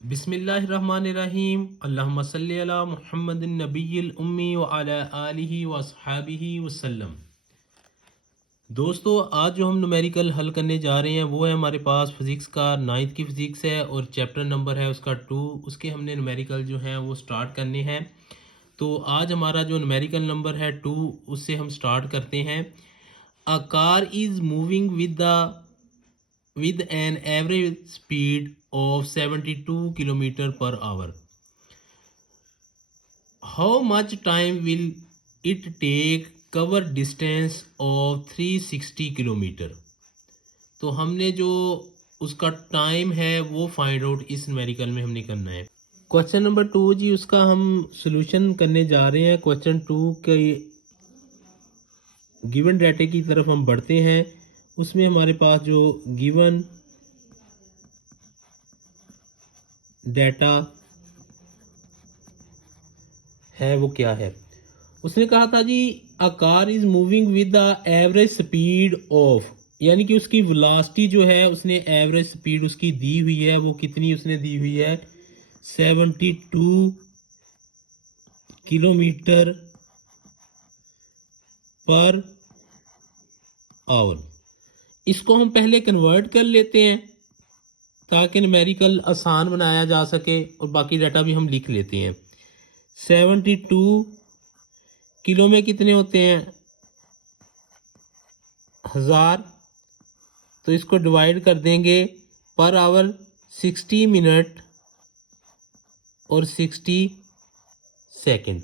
बिस्मिल्लाहिर्रहमानिर्रहीम। अल्लाहुम्मा सल्ली अला मुहम्मदिन नबिय्यिल उम्मी व अला आलिहि व अस्हाबिहि वसल्लम। दोस्तों, आज जो हम न्यूमेरिकल हल करने जा रहे हैं वो है हमारे पास फिज़िक्स का 9th की फ़िज़िक्स है और चैप्टर नंबर है उसका 2। उसके हमने न्यूमेरिकल जो हैं वो स्टार्ट करने हैं। तो आज हमारा जो न्यूमेरिकल नंबर है 2, उससे हम स्टार्ट करते हैं। A car is moving with an average speed of 72 km per hour. How much time will it take cover distance of 360 km? तो हमने जो उसका टाइम है वो फाइंड आउट इस न्यूमेरिकल में हमने करना है। क्वेश्चन नंबर 2 जी, उसका हम सॉल्यूशन करने जा रहे हैं। क्वेश्चन 2 के गिवन डाटे की तरफ हम बढ़ते हैं। उसमें हमारे पास जो गिवन डाटा है वो क्या है। उसने कहा था जी, a car is moving with the average speed of, यानी कि उसकी वेलोसिटी जो है उसने एवरेज स्पीड उसकी दी हुई है। वो कितनी उसने दी हुई है? 72 किलोमीटर पर आवर। इसको हम पहले कन्वर्ट कर लेते हैं ताकि न्यूमेरिकल आसान बनाया जा सके और बाकी डाटा भी हम लिख लेते हैं। 72 किलो में कितने होते हैं? 1000। तो इसको डिवाइड कर देंगे पर आवर 60 मिनट और 60 सेकंड।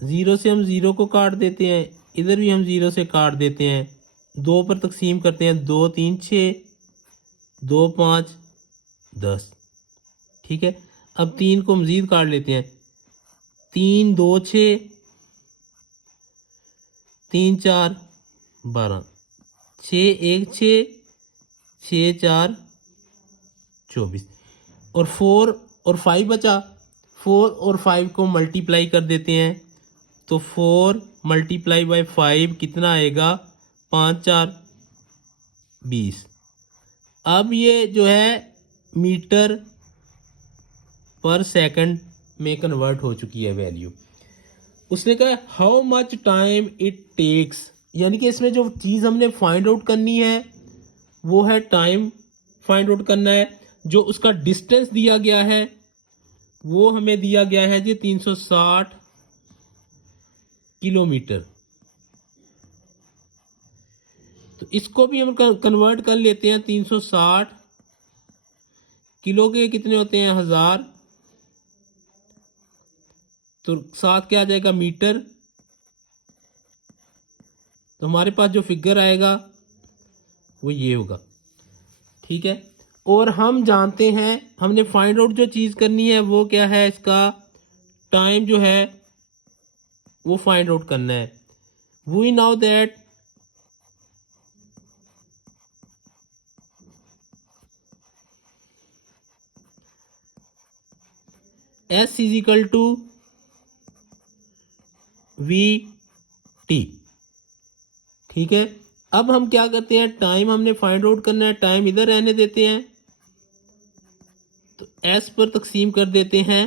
ज़ीरो से हम ज़ीरो को काट देते हैं, इधर भी हम ज़ीरो से काट देते हैं। 2 पर तकसीम करते हैं, 2 3 6, 2 5 10। ठीक है, अब 3 को मज़ीद काट लेते हैं। 3 2 6, 3 4 12, 6 1 6, 6 4 24 और 4 और 5 बचा। 4 और 5 को मल्टीप्लाई कर देते हैं तो 4 मल्टीप्लाई बाई 5 कितना आएगा? 5 4 20। अब ये जो है मीटर पर सेकंड में कन्वर्ट हो चुकी है वैल्यू। उसने कहा how much time it takes, यानी कि इसमें जो चीज़ हमने फाइंड आउट करनी है वो है टाइम फाइंड आउट करना है। जो उसका डिस्टेंस दिया गया है वो हमें दिया गया है जी 360 किलोमीटर। तो इसको भी हम कन्वर्ट कर लेते हैं। 360 किलो के कितने होते हैं? 1000। तो साथ क्या आ जाएगा? मीटर। तो हमारे पास जो फिगर आएगा वो ये होगा। ठीक है, और हम जानते हैं हमने फाइंड आउट जो चीज़ करनी है वो क्या है? इसका टाइम जो है वो फाइंड आउट करना है। We know that S is equal to V T. ठीक है, अब हम क्या करते हैं? टाइम हमने फाइंड आउट करना है, टाइम इधर रहने देते हैं तो एस पर तकसीम कर देते हैं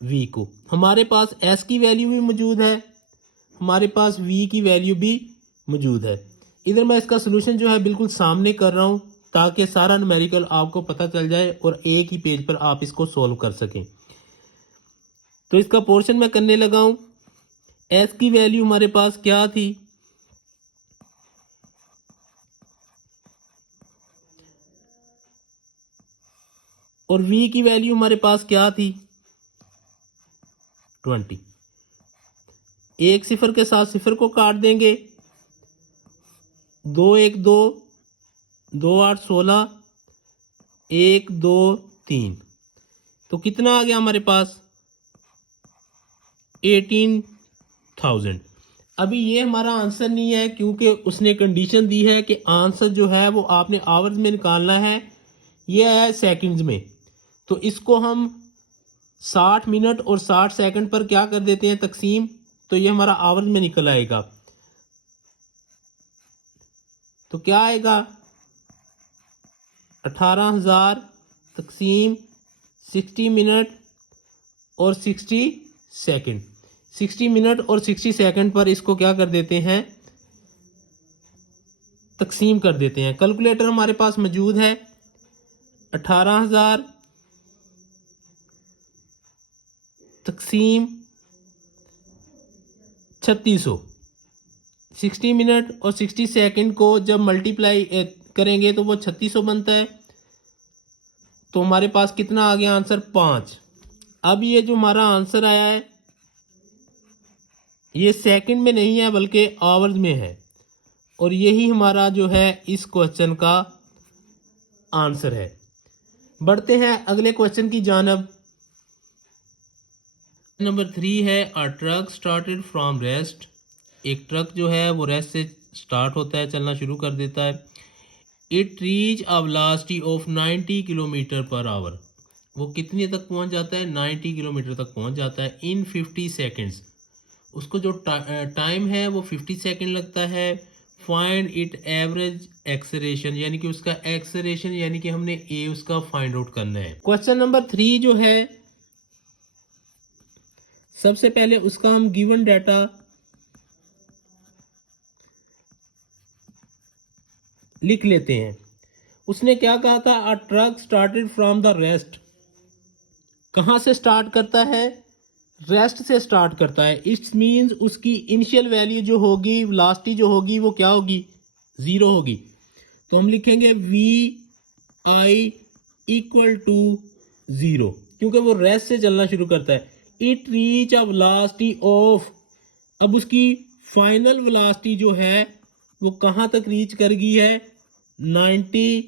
वी को। हमारे पास एस की वैल्यू भी मौजूद है, हमारे पास वी की वैल्यू भी मौजूद है। इधर मैं इसका सोल्यूशन जो है बिल्कुल सामने कर रहा हूँ ताकि सारा न्यूमेरिकल आपको पता चल जाए और एक ही पेज पर आप इसको सॉल्व कर सकें। तो इसका पोर्शन मैं करने लगा हूँ। एस की वैल्यू हमारे पास क्या थी? और वी की वैल्यू हमारे पास क्या थी? 20। एक सिफर के साथ सिफर को काट देंगे। 2 1 2, 2 8 16, 1 2 3। तो कितना आ गया हमारे पास? 18,000। अभी ये हमारा आंसर नहीं है क्योंकि उसने कंडीशन दी है कि आंसर जो है वो आपने आवर्स में निकालना है, ये है सेकंड्स में। तो इसको हम 60 मिनट और 60 सेकंड पर क्या कर देते हैं? तकसीम। तो ये हमारा आवर्स में निकल आएगा। तो क्या आएगा? 18,000 तकसीम 60 मिनट और 60 सेकंड। 60 मिनट और 60 सेकंड पर इसको क्या कर देते हैं, तकसीम कर देते हैं। कैलकुलेटर हमारे पास मौजूद है। 18,000 तकसीम 3600। 60 मिनट और 60 सेकंड को जब मल्टीप्लाई करेंगे तो वो 3600 बनता है। तो हमारे पास कितना आ गया आंसर, 5। अब ये जो हमारा आंसर आया है ये सेकंड में नहीं है बल्कि आवर्स में है, और यही हमारा जो है इस क्वेश्चन का आंसर है। बढ़ते हैं अगले क्वेश्चन की जानब। नंबर 3 है, अ ट्रक स्टार्टेड फ्रॉम रेस्ट। एक ट्रक जो है वो रेस्ट से स्टार्ट होता है, चलना शुरू कर देता है। It reach a velocity of 90 kilometre per our. वो कितने तक पहुंच जाता है, 90 किलोमीटर तक पहुंच जाता है इन 50 सेकेंड्स। उसको जो टाइम है वो 50 सेकेंड लगता है। फाइंड इट एवरेज एक्सेलरेशन, यानी कि उसका एक्सेलरेशन यानी कि हमने ए उसका फाइंड आउट करना है। क्वेश्चन नंबर 3 जो है, सबसे पहले उसका हम गिवन डाटा लिख लेते हैं। उसने क्या कहा था, a truck started from the rest. कहां से स्टार्ट करता है, रेस्ट से स्टार्ट करता है। इट्स मींस उसकी इनिशियल वैल्यू जो होगी, वेलोसिटी जो होगी वो क्या होगी, 0 होगी। तो हम लिखेंगे वी आई इक्वल टू 0, क्योंकि वो रेस्ट से चलना शुरू करता है। It reach a velocity of, अब उसकी फाइनल वेलोसिटी जो है वो कहां तक रीच कर गई है, 90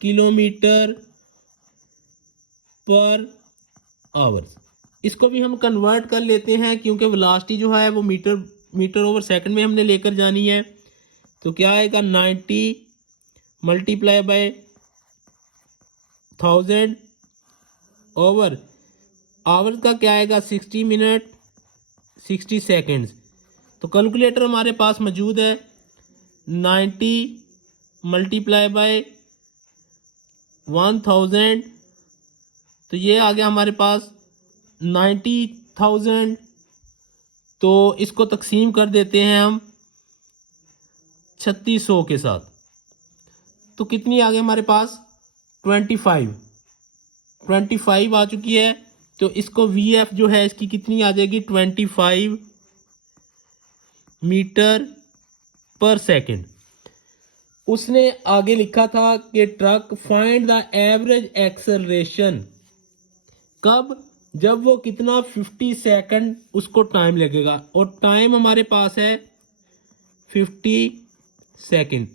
किलोमीटर पर आवर। इसको भी हम कन्वर्ट कर लेते हैं, क्योंकि वेलोसिटी जो है वो मीटर ओवर सेकंड में हमने लेकर जानी है। तो क्या आएगा, 90 मल्टीप्लाई बाय 1000 ओवर आवर का क्या आएगा, 60 मिनट 60 सेकेंड्स। तो कैलकुलेटर हमारे पास मौजूद है। 90 मल्टीप्लाई बाय 1000, तो ये आ गया हमारे पास 90,000। तो इसको तकसीम कर देते हैं हम 3600 के साथ, तो कितनी आ गई हमारे पास, 25 आ चुकी है। तो इसको VF जो है इसकी कितनी आ जाएगी, 25 मीटर पर सेकंड। उसने आगे लिखा था कि truck find the average acceleration, कब, जब वो कितना 50 सेकंड उसको टाइम लगेगा, और टाइम हमारे पास है 50 सेकंड।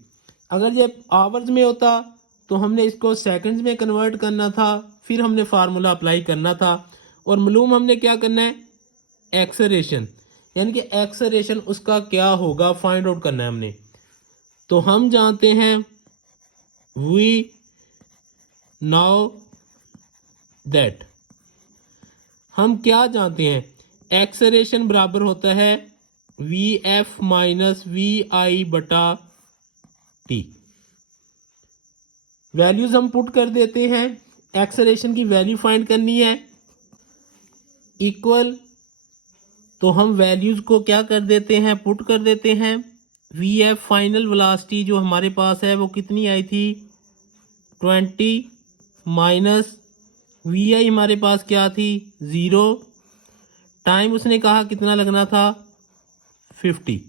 अगर ये आवर्स में होता तो हमने इसको सेकंड्स में कन्वर्ट करना था, फिर हमने फार्मूला अप्लाई करना था। और मालूम हमने क्या करना है, एक्सेलरेशन, यानी कि एक्सेलरेशन उसका क्या होगा फाइंड आउट करना है हमने। तो हम जानते हैं, वी नाउ दैट, हम क्या जानते हैं, एक्सेलरेशन बराबर होता है VF माइनस VI बटा T। वैल्यूज हम पुट कर देते हैं, एक्सेलरेशन की वैल्यू फाइंड करनी है, इक्वल, तो हम वैल्यूज को क्या कर देते हैं, पुट कर देते हैं। VF फाइनल वेलोसिटी जो हमारे पास है वो कितनी आई थी, 20, माइनस VI हमारे पास क्या थी, 0। टाइम उसने कहा कितना लगना था, 50,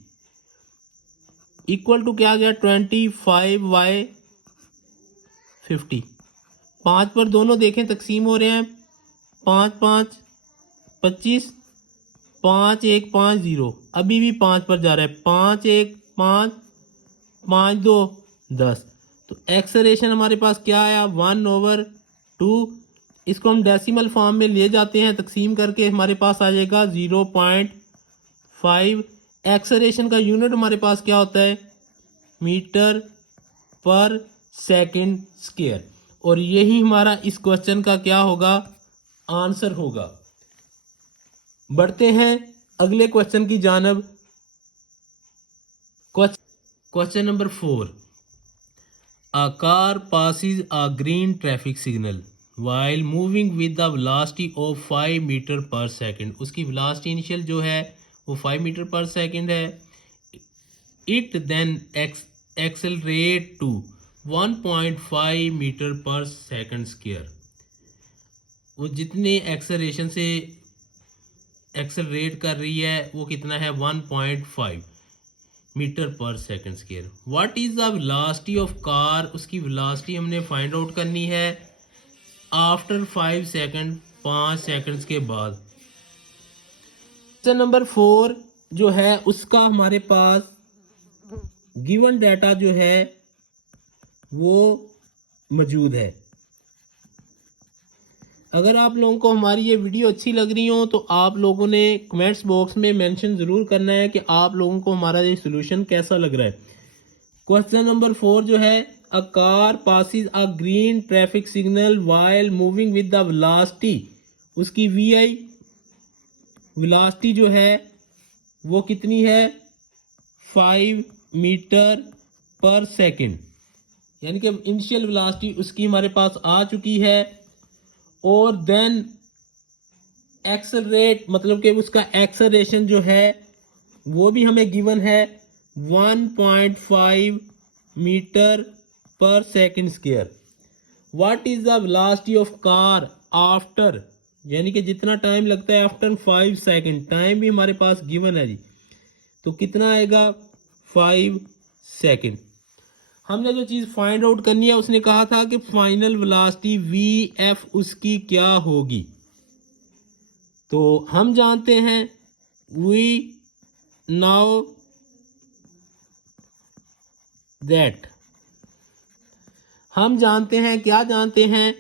इक्वल टू क्या गया, 25/50। 5 पर दोनों देखें तकसीम हो रहे हैं, 5 5 25, 5 1 5 0, अभी भी 5 पर जा रहा है, 5 1 5 5 2 10। तो एक्सेलरेशन हमारे पास क्या आया, 1/2। इसको हम डेसिमल फॉर्म में ले जाते हैं, तकसीम करके हमारे पास आ जाएगा 0.5। एक्सेलरेशन का यूनिट हमारे पास क्या होता है, मीटर पर सेकंड स्क्वायर, और यही हमारा इस क्वेश्चन का क्या होगा, आंसर होगा। बढ़ते हैं अगले क्वेश्चन की जानब। Question number 4, A car passes a green traffic signal while moving with the velocity of 5 metre per second. उसकी velocity इनिशियल जो है वो 5 मीटर पर सेकंड है। It then accelerate to 1.5 metre per second square. वो जितने acceleration से accelerate कर रही है वो कितना है 1.5 metre per second square. What is the velocity of car, उसकी वेलोसिटी हमने फाइंड आउट करनी है आफ्टर 5 सेकंड, 5 सेकंड्स के बाद। क्वेश्चन नंबर 4 जो है उसका हमारे पास गिवन डाटा जो है वो मौजूद है। अगर आप लोगों को हमारी ये वीडियो अच्छी लग रही हो तो आप लोगों ने कमेंट्स बॉक्स में मेंशन ज़रूर करना है कि आप लोगों को हमारा ये सोल्यूशन कैसा लग रहा है। क्वेश्चन नंबर 4 जो है, a car passes a green traffic signal while moving with the velocity, उसकी वी वेलोसिटी जो है वो कितनी है 5 मीटर पर सेकंड, यानी कि इनिशियल वेलोसिटी उसकी हमारे पास आ चुकी है। और देन एक्सेलरेट मतलब कि उसका एक्सेलरेशन जो है वो भी हमें गिवन है 1.5 metre per second square. What is the velocity of car after, यानी कि जितना टाइम लगता है आफ्टर 5 सेकंड, टाइम भी हमारे पास गिवन है जी, तो कितना आएगा 5 सेकंड। हमने जो चीज़ फाइंड आउट करनी है उसने कहा था कि फाइनल वेलोसिटी वी एफ उसकी क्या होगी। तो हम जानते हैं वी नाउ दैट, हम जानते हैं क्या जानते हैं,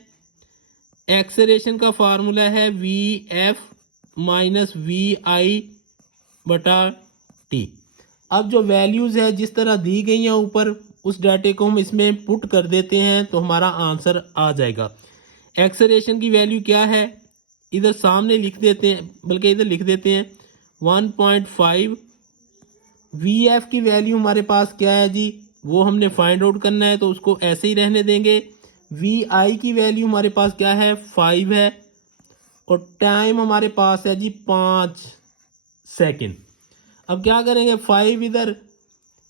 एक्सेलरेशन का फार्मूला है वी एफ माइनस वी आई बटा टी। अब जो वैल्यूज़ है जिस तरह दी गई हैं ऊपर, उस डाटे को हम इसमें पुट कर देते हैं तो हमारा आंसर आ जाएगा। एक्सेलरेशन की वैल्यू क्या है इधर सामने लिख देते हैं, बल्कि इधर लिख देते हैं 1.5। वी एफ की वैल्यू हमारे पास क्या है जी, वो हमने फाइंड आउट करना है तो उसको ऐसे ही रहने देंगे। वी आई की वैल्यू हमारे पास क्या है 5 है, और टाइम हमारे पास है जी 5 सेकंड। अब क्या करेंगे, 5 इधर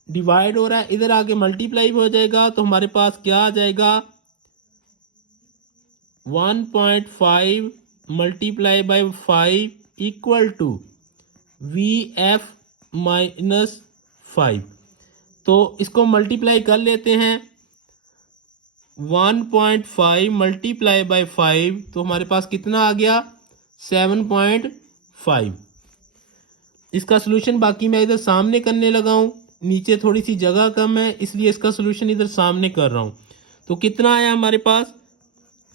डिवाइड हो रहा है, इधर आके मल्टीप्लाई हो जाएगा तो हमारे पास क्या आ जाएगा 1.5 multiply by 5 equal to V F minus 5। तो इसको मल्टीप्लाई कर लेते हैं, 1.5 मल्टीप्लाई बाई 5 तो हमारे पास कितना आ गया 7.5। इसका सोल्यूशन बाकी मैं इधर सामने करने लगा हूँ, नीचे थोड़ी सी जगह कम है इसलिए इसका सोल्यूशन इधर सामने कर रहा हूँ। तो कितना आया हमारे पास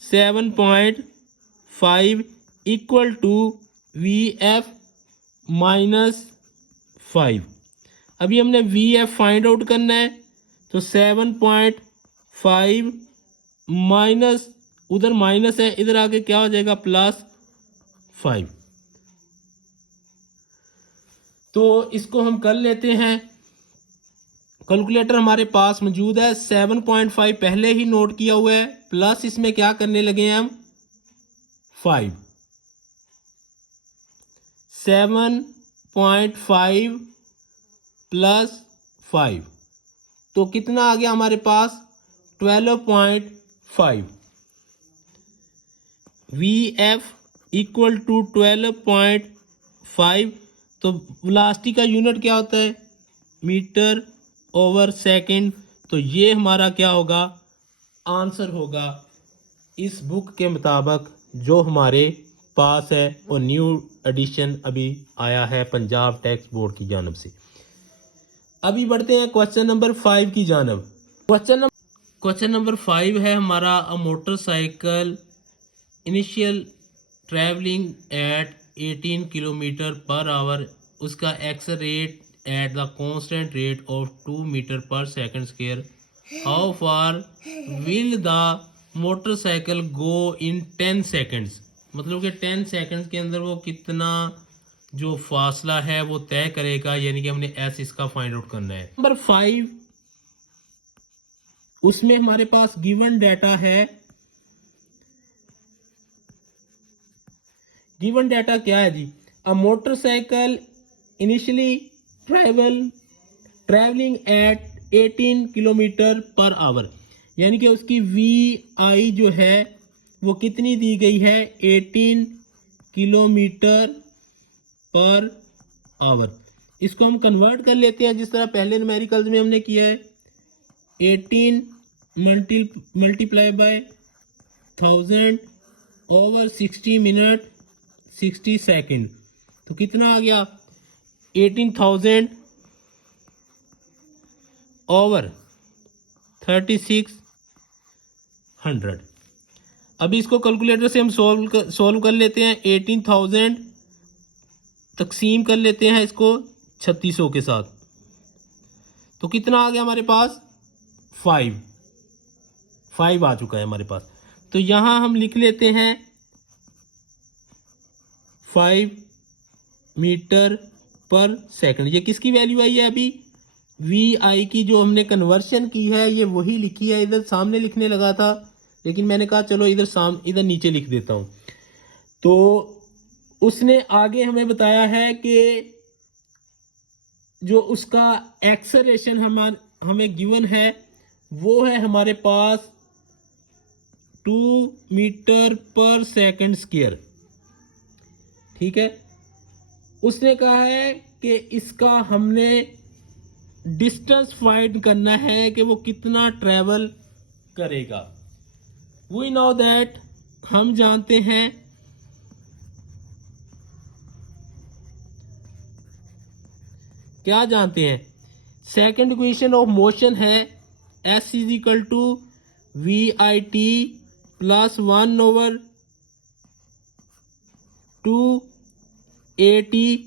7.5 equal to V F minus 5। अभी हमने वी एफ फाइंड आउट करना है तो 7.5 माइनस, उधर माइनस है इधर आके क्या हो जाएगा +5। तो इसको हम कर लेते हैं, कैलकुलेटर हमारे पास मौजूद है। 7.5 पहले ही नोट किया हुआ है, प्लस इसमें क्या करने लगे हैं हम 5। 7.5 प्लस 5 तो कितना आ गया हमारे पास 12.5। V F equal to 12.5। तो वेलोसिटी का यूनिट क्या होता है मीटर ओवर सेकंड। तो ये हमारा क्या होगा आंसर होगा इस बुक के मुताबिक जो हमारे पास है, और न्यू एडिशन अभी आया है पंजाब टेक्स्ट बोर्ड की जानब से। अभी बढ़ते हैं क्वेश्चन नंबर 5 की जानब। क्वेश्चन नंबर 5 है हमारा, a motorcycle initial travelling at 18 kilometre per hour, उसका accelerate at the constant rate of 2 metre per second square. How far will the motorcycle go in 10 seconds, मतलब कि 10 सेकंड्स के अंदर वो कितना जो फासला है वो तय करेगा, यानी कि हमने एस इसका फाइंड आउट करना है। नंबर 5 उसमें हमारे पास गिवन डाटा है। गिवन डाटा क्या है जी? A motorcycle initially travelling at 18 kilometre per hour, यानी कि उसकी VI जो है वो कितनी दी गई है? 18 किलोमीटर पर आवर। इसको हम कन्वर्ट कर लेते हैं जिस तरह पहले न्यूमेरिकल्स में हमने किया है। 18 multiply by 1000 over 60 minute 60 second, तो कितना आ गया? 18,000 ओवर 3600। अभी इसको कैलकुलेटर से हम सॉल्व कर लेते हैं। 18,000 तकसीम कर लेते हैं इसको 3600 के साथ, तो कितना आ गया हमारे पास? 5 आ चुका है हमारे पास। तो यहां हम लिख लेते हैं 5 मीटर पर सेकंड। ये किसकी वैल्यू आई है? अभी VI की जो हमने कन्वर्शन की है ये वही लिखी है। इधर सामने लिखने लगा था लेकिन मैंने कहा चलो इधर नीचे लिख देता हूं। तो उसने आगे हमें बताया है कि जो उसका एक्सेलरेशन हमें गिवन है वो है हमारे पास 2 मीटर पर सेकंड स्क्वायर। ठीक है, उसने कहा है कि इसका हमने डिस्टेंस फाइंड करना है कि वो कितना ट्रेवल करेगा। वी नो दैट, हम जानते हैं क्या जानते हैं? सेकंड इक्वेशन ऑफ मोशन है S is equal to VIT plus 1/2AT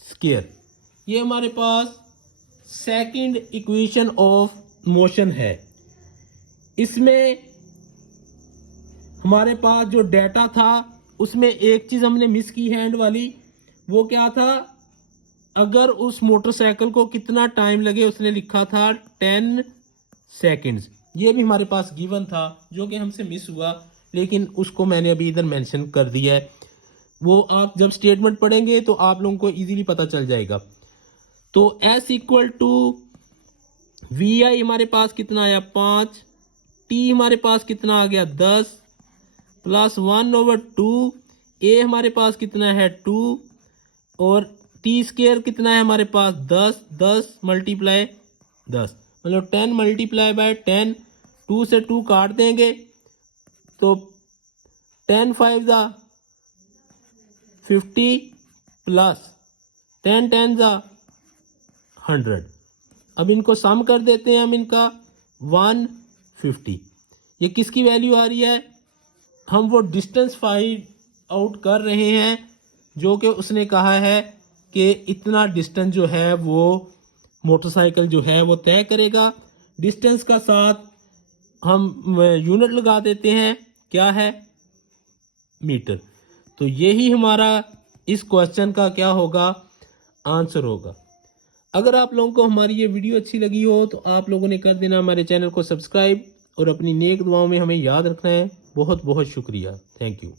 square. ये हमारे पास सेकंड इक्वेशन ऑफ मोशन है। इसमें हमारे पास जो डाटा था उसमें एक चीज हमने मिस की है एंड वाली। वो क्या था? अगर उस मोटरसाइकिल को कितना टाइम लगे उसने लिखा था 10 सेकंड्स। ये भी हमारे पास गिवन था जो कि हमसे मिस हुआ, लेकिन उसको मैंने अभी इधर मेंशन कर दिया है। वो आप जब स्टेटमेंट पढ़ेंगे तो आप लोगों को इजीली पता चल जाएगा। तो S इक्वल टू VI हमारे पास कितना आया? 5। T हमारे पास कितना आ गया? 10 प्लस 1/2। A हमारे पास कितना है? 2। और T स्क्वायर कितना है हमारे पास? 10। 10 मल्टीप्लाई 10 मतलब 10 मल्टीप्लाई बाय 10। 2 से 2 काट देंगे तो 10 5 ज़ा 50 प्लस 10 10 ज़ा 100। अब इनको सम कर देते हैं हम, इनका 150। ये किसकी वैल्यू आ रही है? हम वो डिस्टेंस फाइंड आउट कर रहे हैं जो कि उसने कहा है कि इतना डिस्टेंस जो है वो मोटरसाइकिल जो है वो तय करेगा। डिस्टेंस का साथ हम यूनिट लगा देते हैं, क्या है? मीटर। तो यही हमारा इस क्वेश्चन का क्या होगा? आंसर होगा। अगर आप लोगों को हमारी ये वीडियो अच्छी लगी हो तो आप लोगों ने कर देना हमारे चैनल को सब्सक्राइब और अपनी नेक दुआओं में हमें याद रखना है। बहुत बहुत शुक्रिया। Thank you.